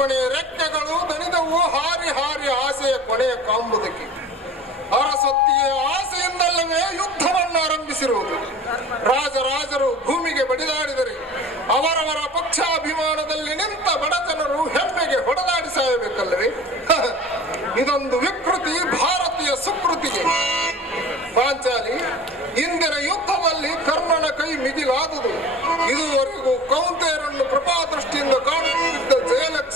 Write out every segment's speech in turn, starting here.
ಕೊನೆ ರೆಕ್ಕೆಗಳು ದಣಿದವು ಹಾರಿ ಹಾರಿ ಆಸೆಯ ಕೊನೆಯ ಕಾಂಬುದಕ್ಕೆ. ಅರಸತ್ತಿಯ ಆಸೆಯಿಂದಲ್ಲವೇ ಯುದ್ಧವನ್ನು ಆರಂಭಿಸಿರುವುದು. ರಾಜರಾಜರು ಭೂಮಿಗೆ ಬಡಿದಾಡಿದರೆ, ಅವರವರ ಪಕ್ಷಾಭಿಮಾನದಲ್ಲಿ ನಿಂತ ಬಡಜನರು ಹೆಮ್ಮೆಗೆ ಹೊಡೆದಾಡಿ ಸಾಯಬೇಕಲ್ಲವೇ? ಇದೊಂದು ವಿಕೃತಿ, ಭಾರತೀಯ ಸುಕೃತಿಗೆ ಪಾಂಚಾಲಿ, ಇಂದಿನ ಯುದ್ಧದಲ್ಲಿ ಕರ್ಣನ ಕೈ ಮಿಗಿಲಾದುದು. ಇದುವರೆಗೂ ಕೌಂತೆಯರನ್ನು ಕೃಪಾದೃಷ್ಟಿಯಿಂದ ಕಾಣುತ್ತಿದ್ದ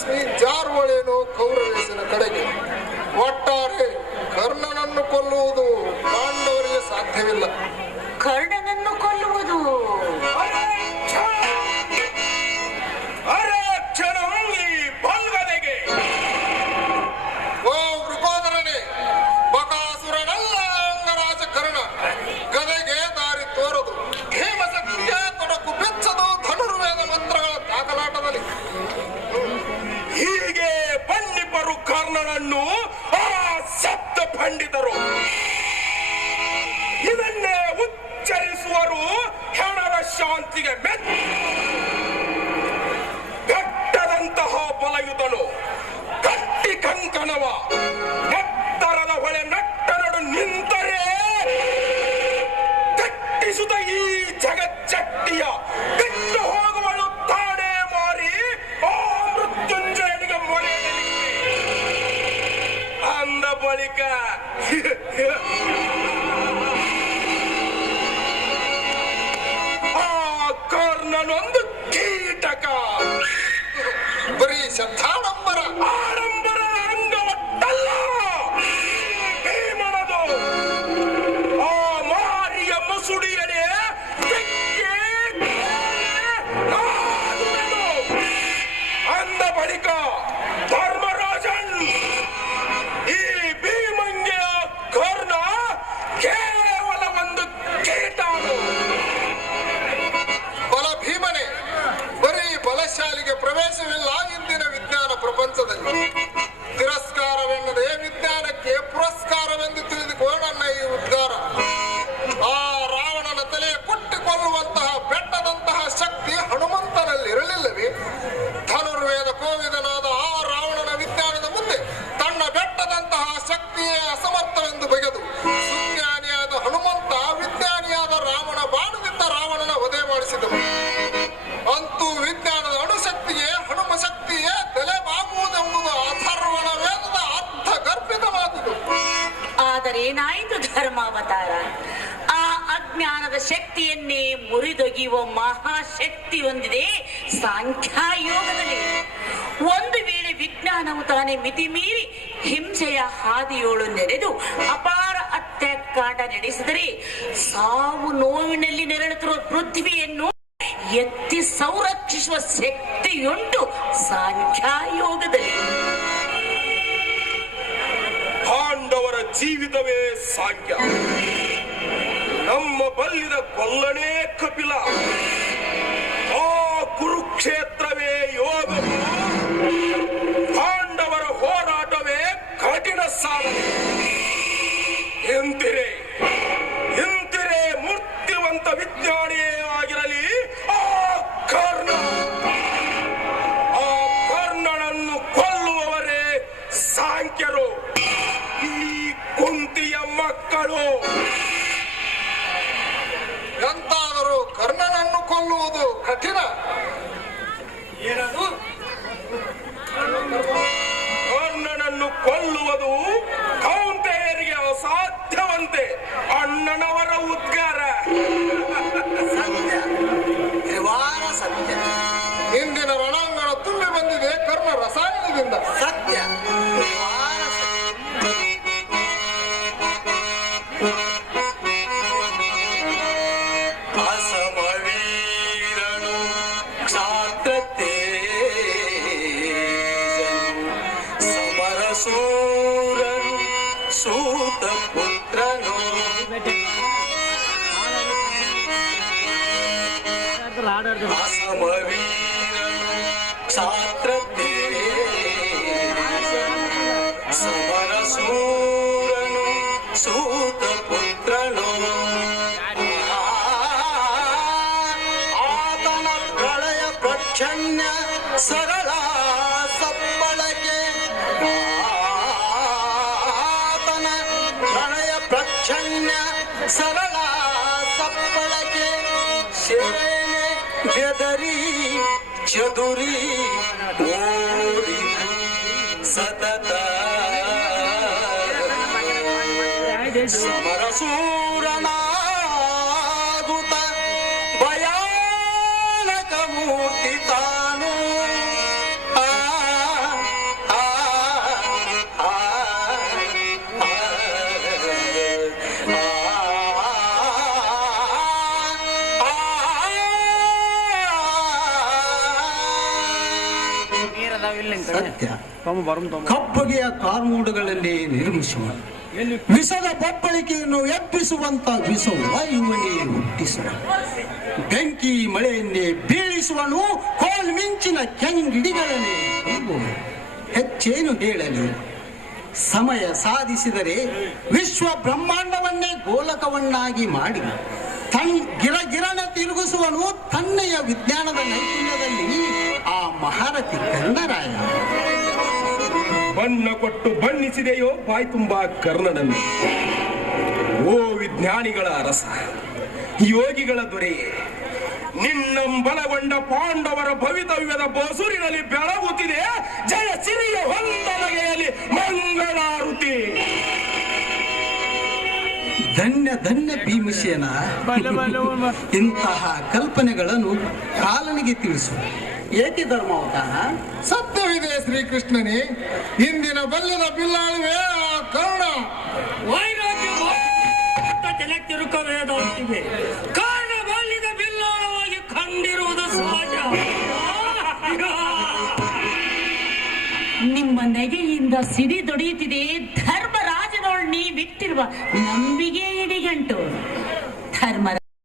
ಜಯಲಕ್ಷ್ಮಿ ಜಾರುವಳೇನೋ ಕೌರವೇಶನ ಕಡೆಗೆ ಒಟ್ಟಾರೆ ಕರ್ಣನನ್ನು ಕೊಲ್ಲುವುದು ಪಾಂಡವರಿಗೆ ಸಾಧ್ಯವಿಲ್ಲ. ಕರ್ಣನನ್ನು ಪಂಡಿತರು ಆ ಸಪ್ತ ಪಂಡಿತರು ಇದನ್ನೇ ಉಚ್ಚರಿಸುವರು ಹೆಣರ ಶಾಂತಿಗೆ ಮೆಚ್ಚ ಬಲಯುತನು ಕಟ್ಟಿ ಕಂಕಣವ ಬಳಿಕ. ಆ ಕರ್ಣನೊಂದು ಕೀಟಕ. ಬರೀ ಶಬ್ದಾಡಂಬರ ಧರ್ಮಾವತಾರ. ಆ ಅಜ್ಞಾನದ ಶಕ್ತಿಯನ್ನೇ ಮುರಿದೊಗೆಯುವ ಮಹಾಶಕ್ತಿ ಹೊಂದಿದೆ ಸಾಂಖ್ಯಾಯೋಗದಲ್ಲಿ. ಒಂದು ವೇಳೆ ವಿಜ್ಞಾನವು ತಾನೇ ಮಿತಿ ಮೀರಿ ಹಿಂಸೆಯ ಹಾದಿಯೋಳು ನೆರೆದು ಅಪಾರ ಅತ್ಯಾಕಾಟ ನಡೆಸಿದರೆ ಸಾವು ನೋವಿನಲ್ಲಿ ನೆರಳುತ್ತಿರುವ ಪೃಥ್ವಿಯನ್ನು ಎತ್ತಿ ಸಂರಕ್ಷಿಸುವ ಶಕ್ತಿಯುಂಟು ಸಾಂಖ್ಯಾಯೋಗದಲ್ಲಿ. ಜೀವಿತವೇ ಸಾಖ್ಯ ನಮ್ಮ ಬಲ್ಲಿದ ಕೊಲ್ಲಣೆ ಕಪಿಲ. ಆ ಕುರುಕ್ಷೇತ್ರವೇ ಯೋಗವು ಮಕ್ಕಳು ಎಂತಾದರೂ ಕರ್ಣನನ್ನು ಕೊಲ್ಲುವುದು ಕಠಿಣ. ಕರ್ಣನನ್ನು ಕೊಲ್ಲುವುದು ಕೌಂತೆಯರಿಗೆ ಅಸಾಧ್ಯವಂತೆ. ಅಣ್ಣನವರ ಉದ್ಗಾರ. ಸತ್ಯ. ಇಂದಿನ ರಣಾಂಗಣ ತುಂಬಿ ಬಂದಿದೆ ಕರ್ಣ ರಸಾಯನದಿಂದ. ಸತ್ಯ. ಹಾಡಾಡ್ತಾರಲ್ಲ ಹಾಡಾಡ್ತಾರೆ ಸರಳಾ ಸಪ್ಪಳಗೆ ಆತನ ಪ್ರಣಯ ಪ್ರಚ್ಛನ್ನ ಸರಳಾ ಸಪ್ಪಳಗೆ ಶಿವೇ व्यदरी चदुरी ओरी सतत। समरसूरणागुत भयानकमूर्तिता ಸತ್ಯ. ಕಪ್ಪಗೆಯ ಕಾರ್ಮೂಡುಗಳಲ್ಲಿ ನಿರ್ಮಿಸುವ. ವಿಷದ ಬಬ್ಬಳಿಕೆಯನ್ನು ಎಬ್ಬಿಸುವಂತ ವಿಷ ವಾಯುವನ್ನೇ ಹುಟ್ಟಿಸುವ. ಬೆಂಕಿ ಮಳೆಯನ್ನೇ ಬೀಳಿಸುವನು ಕೋಲ್ ಮಿಂಚಿನ ಕೆಂಗಿಡಿಗಳನ್ನೇ. ಹೆಚ್ಚೇನು ಹೇಳಲಿ. ಸಮಯ ಸಾಧಿಸಿದರೆ ವಿಶ್ವ ಬ್ರಹ್ಮಾಂಡವನ್ನೇ ಗೋಲಕವನ್ನಾಗಿ ಮಾಡಿ ತನ್ ಗಿರಗಿರನ ತಿರುಗಿಸುವನು ತನ್ನೆಯ ವಿಜ್ಞಾನದ ನೈಪುಣ್ಯದಲ್ಲಿ ಆ ಮಹಾರಥಿ ಕನ್ನರಾಯ ಬಣ್ಣ ಕೊಟ್ಟು ಬಣ್ಣಿಸಿದೆಯೋ ಬಾಯಿ ತುಂಬಾ ಕರ್ಣನನ್ನು. ಓ ವಿಜ್ಞಾನಿಗಳ ರಸ ಯೋಗಿಗಳ ದೊರೆ ನಿನ್ನಂಬಲಗೊಂಡ ಪಾಂಡವರ ಭವಿತವ್ಯದ ಬಸುರಿನಲ್ಲಿ ಬೆಳಗುತ್ತಿದೆ ಜಯ ಸಿರಿಯ ಹೊಂದಲಗೆಯಲ್ಲಿ ಮಂಗಳಾರುತಿ. ಧನ್ಯ ಧನ್ಯ ಭೀಮಸೇನ. ಇಂತಹ ಕಲ್ಪನೆಗಳನ್ನು ಕಾಲನಿಗೆ ತಿಳಿಸು. ಏಕೆ ಧರ್ಮಾವತಾರ? ಸತ್ಯವಿದೆ ಶ್ರೀಕೃಷ್ಣನೇ. ಇಂದಿನ ಬಲ್ಲದ ಬಿಲ್ಲಾಳುವೆ ಆ ಕರ್ಣ. ತಲೆ ತಿರುಕವೇದಂತಿವೆ ಕಾರಣ ಬಾಲ್ಯದ ಬಿಲ್ಲಾಳವಾಗಿ ಕಂಡಿರುವುದು ಸಹಜ. ನಿಮ್ಮ ನೆಗೆಯಿಂದ ಸಿಡಿ ದೊಡೆಯುತ್ತಿದೆ ಧರ್ಮರಾಜನೋಳ್ ನೀವಿಟ್ಟಿರುವ ನಂಬಿಕೆ ಇಡಿಗಂಟು